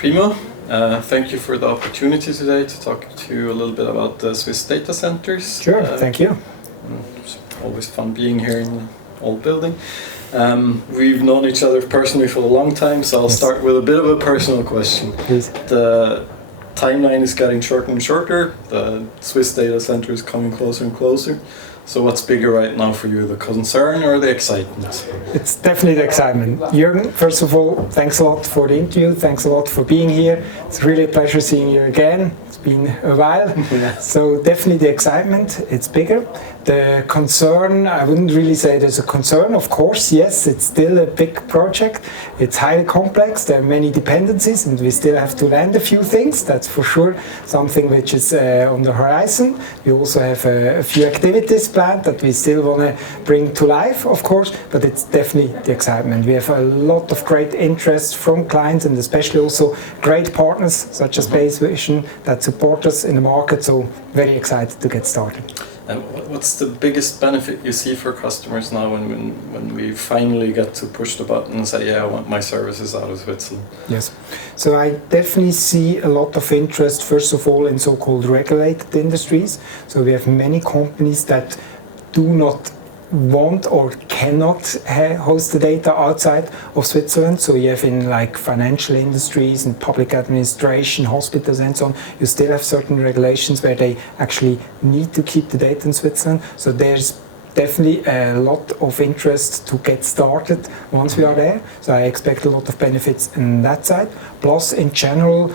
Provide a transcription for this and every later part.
Primo. Thank you for the opportunity today to talk to you a little bit about the Swiss data centers. Sure, thank you. It's always fun being here in the old building. We've known each other personally for a long time, so I'll start with a bit of a personal question. Please. The timeline is getting shorter and shorter. The Swiss data center is coming closer and closer. So what's bigger right now for you, the concern or the excitement? It's definitely the excitement. Jürgen, first of all, thanks a lot for the interview. Thanks a lot for being here. It's really a pleasure seeing you again. It's been a while. Yes. So definitely the excitement, it's bigger. The concern, I wouldn't really say there's a concern. Of course, yes, it's still a big project. It's highly complex. There are many dependencies and we still have to land a few things. That's for sure something which is on the horizon. We also have a few activities planned that we still want to bring to life, of course, but it's definitely the excitement. We have a lot of great interest from clients and especially also great partners such as Base Vision that support us in the market. So very excited to get started. And what's the biggest benefit you see for customers now when we finally get to push the button and say, yeah, I want my services out of Switzerland? Yes. So I definitely see a lot of interest, first of all, in so-called regulated industries. So we have many companies that do not want or cannot host the data outside of Switzerland. So you have in like financial industries and public administration, hospitals and so on, you still have certain regulations where they actually need to keep the data in Switzerland. So there's definitely a lot of interest to get started once we are there. So I expect a lot of benefits in that side. Plus in general,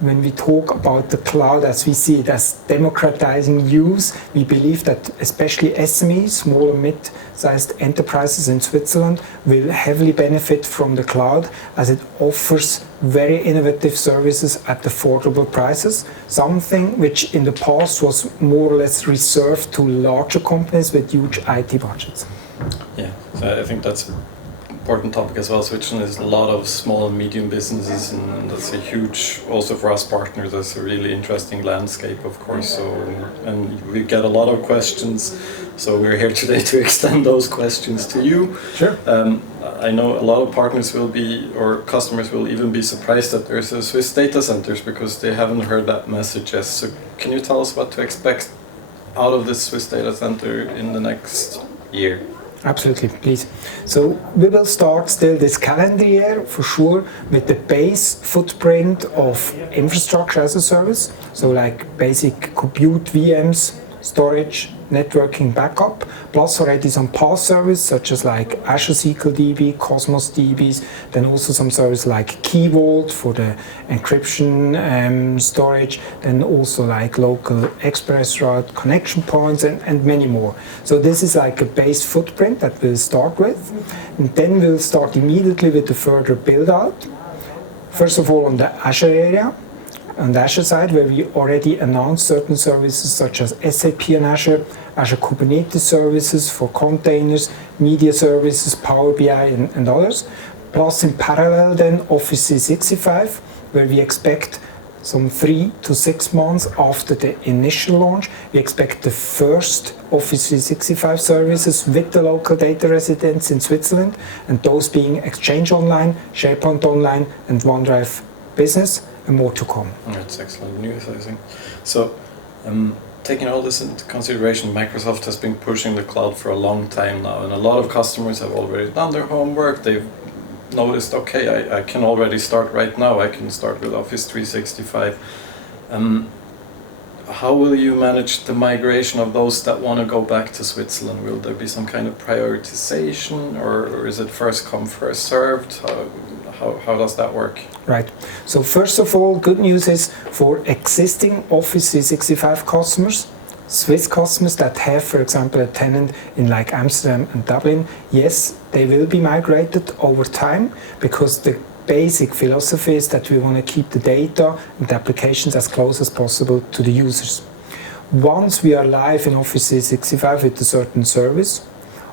when we talk about the cloud as we see it as democratizing use, we believe that especially SMEs, small and mid-sized enterprises in Switzerland will heavily benefit from the cloud as it offers very innovative services at affordable prices, something which in the past was more or less reserved to larger companies with huge IT budgets. Yeah, so I think that's important topic as well. Switzerland is a lot of small and medium businesses, and that's a huge, also for us partners, that's a really interesting landscape, of course. So, and we get a lot of questions, so we're here today to extend those questions to you. Sure. I know a lot of partners will be, or customers will even be surprised that there's a Swiss data centers because they haven't heard that message yet. So can you tell us what to expect out of this Swiss data center in the next year? Absolutely, please. So we will start still this calendar year for sure with the base footprint of infrastructure as a service. So like basic compute VMs, storage, networking backup, plus already some PaaS service such as like Azure SQL DB, Cosmos DBs, then also some service like Key Vault for the encryption storage, then also like local express route connection points and many more. So this is like a base footprint that we'll start with, and then we'll start immediately with the further build out. First of all on the Azure area. On the Azure side, where we already announced certain services such as SAP on Azure, Azure Kubernetes services for containers, media services, Power BI and others. Plus in parallel then Office 365, where we expect some 3 to 6 months after the initial launch, we expect the first Office 365 services with the local data residents in Switzerland, and those being Exchange Online, SharePoint Online and OneDrive Business. And more to come. That's excellent news, I think. So, taking all this into consideration, Microsoft has been pushing the cloud for a long time now, and a lot of customers have already done their homework. They've noticed, okay, I can already start right now. I can start with Office 365. How will you manage the migration of those that want to go back to Switzerland? Will there be some kind of prioritization, or is it first come, first served? How does that work? Right. So first of all, good news is for existing Office 365 customers, Swiss customers that have, for example, a tenant in like Amsterdam and Dublin, yes, they will be migrated over time because the basic philosophy is that we want to keep the data and the applications as close as possible to the users. Once we are live in Office 365 with a certain service,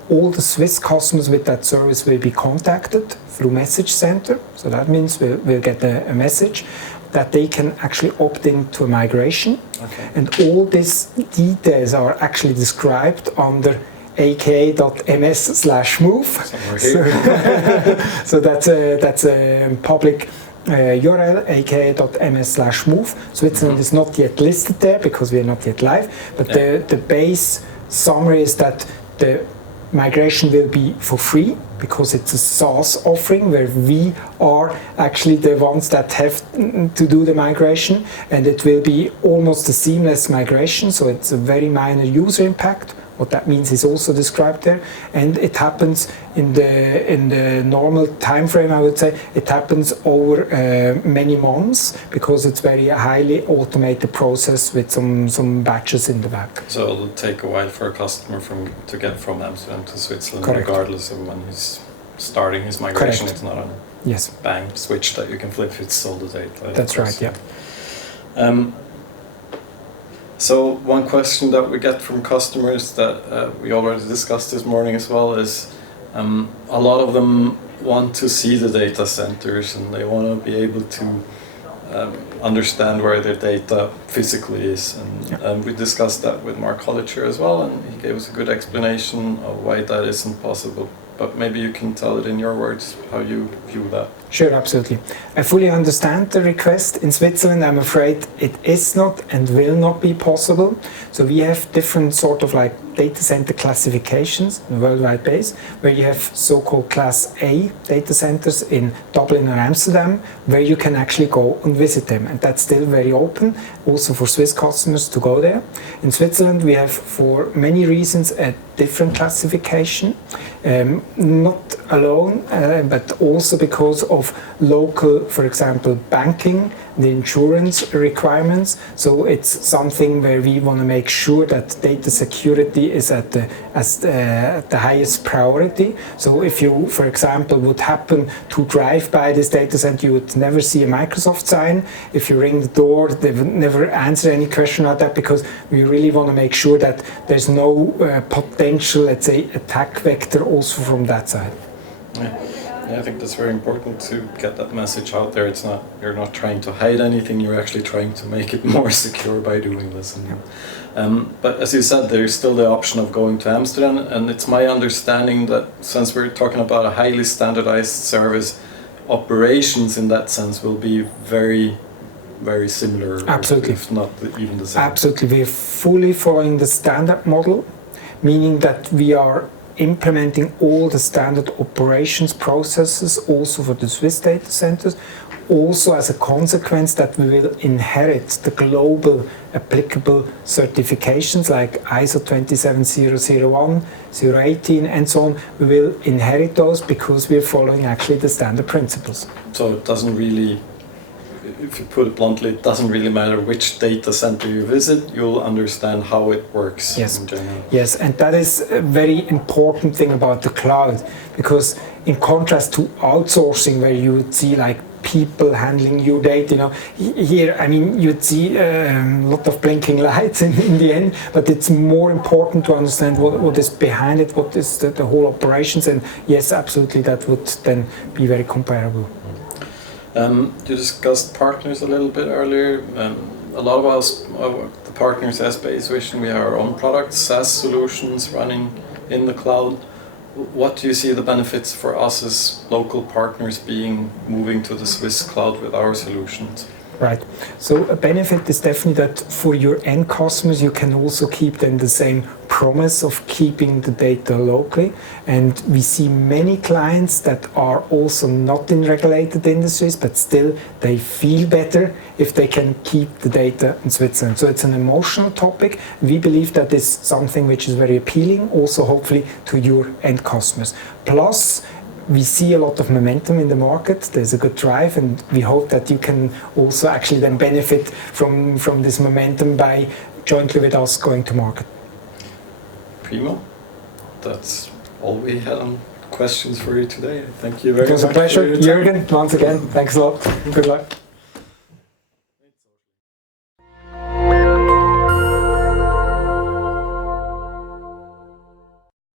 all the Swiss customers with that service will be contacted through Message Center. So that means we'll get a message that they can actually opt into a migration. Okay. And all these details are actually described under aka.ms/move. So that's a public URL, aka.ms/move. Switzerland is not yet listed there because we are not yet live, but the base summary is that the migration will be for free because it's a SaaS offering where we are actually the ones that have to do the migration, and it will be almost a seamless migration, so it's a very minor user impact. What that means is also described there, and it happens in the normal time frame. I would say it happens over many months because it's very highly automated process with some batches in the back. So it'll take a while for a customer to get from Amsterdam to Switzerland, Correct. regardless of when he's starting his migration. Correct. It's not a Yes, bang switch that you can flip. It's still the data. that's right. Yeah. So one question that we get from customers that we already discussed this morning as well is a lot of them want to see the data centers and they want to be able to understand where their data physically is. And we discussed that with Mark College here as well, and he gave us a good explanation of why that isn't possible. But maybe you can tell it in your words how you view that. Sure, absolutely. I fully understand the request. In Switzerland, I'm afraid it is not and will not be possible. So we have different sort of like data center classifications on a worldwide base, where you have so-called Class A data centers in Dublin or Amsterdam, where you can actually go and visit them. And that's still very open, also for Swiss customers to go there. In Switzerland, we have, for many reasons, a different classification. Not alone, but also because of local, for example, banking, the insurance requirements. So it's something where we want to make sure that data security is at the highest priority. So if you, for example, would happen to drive by this data center, you would never see a Microsoft sign. If you ring the door, they would never answer any question about that, because we really want to make sure that there's no potential, let's say, attack vector also from that side. Yeah, I think that's very important to get that message out there. It's not, you're not trying to hide anything, you're actually trying to make it more secure by doing this. But as you said, there's still the option of going to Amsterdam, and it's my understanding that since we're talking about a highly standardized service, operations in that sense will be very, very similar. Absolutely. If not even the same. Absolutely. We're fully following the standard model, meaning that we are implementing all the standard operations processes also for the Swiss data centers, also as a consequence that we will inherit the global applicable certifications like ISO 27001, 018 and so on. We will inherit those because we're following actually the standard principles. So it doesn't really, if you put it bluntly, it doesn't really matter which data center you visit, you'll understand how it works in general. Yes, and that is a very important thing about the cloud, because in contrast to outsourcing, where you would see like people handling your data, here, I mean, you'd see a lot of blinking lights in the end, but it's more important to understand what is behind it, what is the whole operations, and yes, absolutely, that would then be very comparable. You discussed partners a little bit earlier. A lot of us, the partners as Base Vision, we have our own products, SaaS solutions running in the cloud. What do you see the benefits for us as local partners moving to the Swiss cloud with our solutions? Right. So a benefit is definitely that for your end customers, you can also keep then the same promise of keeping the data locally. And we see many clients that are also not in regulated industries, but still they feel better if they can keep the data in Switzerland. So it's an emotional topic. We believe that is something which is very appealing, also hopefully to your end customers. Plus, we see a lot of momentum in the market. There's a good drive, and we hope that you can also actually then benefit from this momentum by jointly with us going to market. Primo, that's all we had on questions for you today. Thank you very much. It was a pleasure. Jürgen, once again, thanks a lot. Good luck.